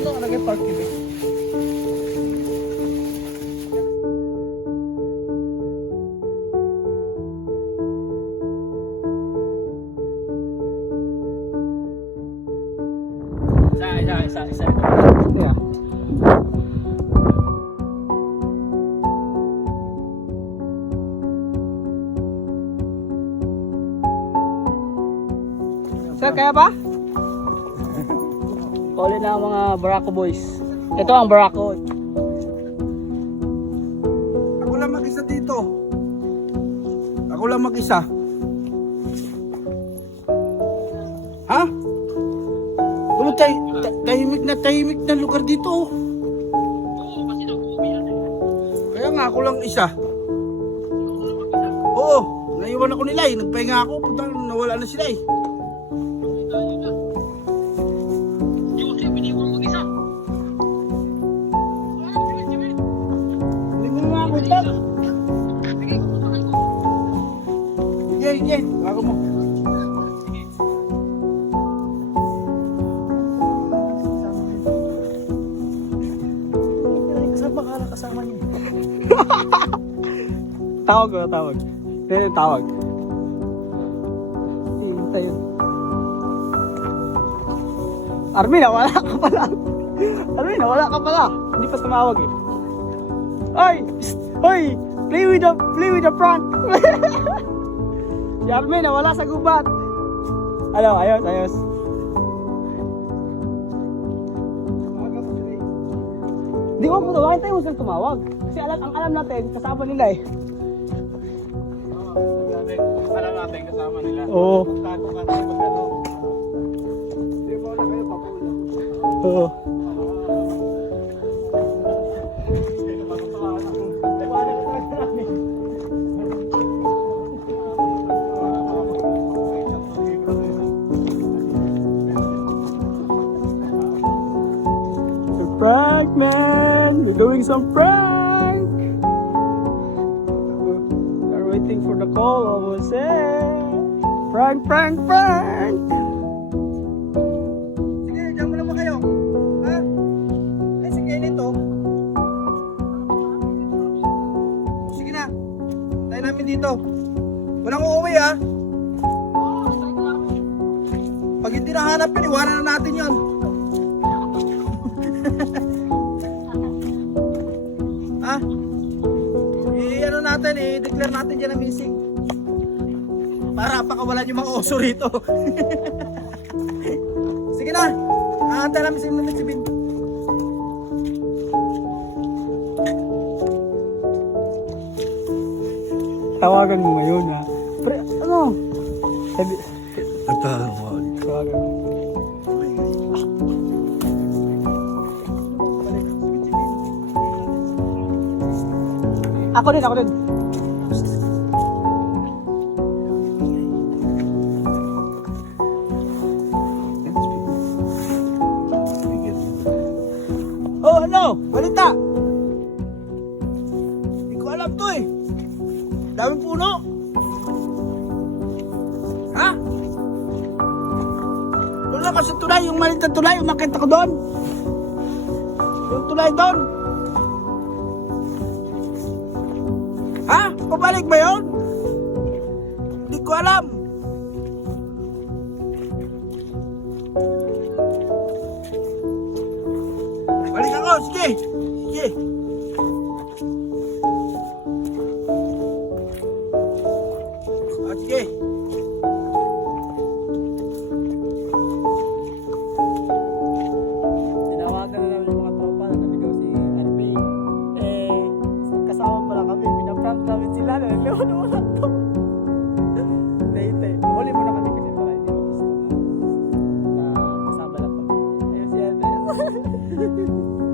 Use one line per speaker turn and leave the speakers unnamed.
doon doon lagay park yun. eh.
Isa, isa, isa, isa.
Yeah. Sir, kaya ba?
Kuli na ang mga Barako boys. Ito ang Barako.
Ako lang mag-isa dito. Ako lang mag-isa. Ha? Ano tay ta- tahimik na tahimik na lugar dito.
Oo, kasi eh.
Kaya nga ako lang isa. Oo, naiwan ako nila eh. Nagpahinga ako, puta nawala na sila eh. Ako tap. Sige, sige. Bago mo.
Kasama ka lang kasama niyo.
Tawag ko, tawag. Hindi, tawag. Hintay yun. Armin, wala ka pala. Armin, wala ka pala. Hindi pa tumawag eh. Oy! Psst! Oy! Play with the, play with the front. si Armin, wala sa gubat. Ano, ayos, ayos. Di ko po tawahin tayo, kang tumawag. Kasi alam, ang alam natin, kasama nila eh.
Alam natin kasama nila.
Oo.
Tago ka tayo
prank, man! We're doing some prank! We're waiting for the call of Jose. Prank, prank, prank! Sige, mo kayo. Ha? Ay, sige, nito. Sige na. Namin dito. Walang uuwi, ha? Pag hindi nahanap yun, na natin yun. natin, i-declare natin dyan ang missing. Para pakawalan yung mga oso rito. Sige na. Aantay namin si Mimit si Bin. Tawagan mo ngayon ha. Pre, ano? Sabi, tawagan mo. Ako din, ako din. Oh, ano? Balita! Hindi ko alam to eh. Daming puno. Ha? Doon lang sa tulay, yung maliit na tulay, umakit ako doon. Yung tulay doon. Pabalik ba yun? Hindi ko alam. Balik ako, sige. Sige. Nakakakit sila. Lalo naman ako. Hindi, hindi. Huli muna kami kasi para hindi mo gusto na kasama lang kami. Ayun si Andres.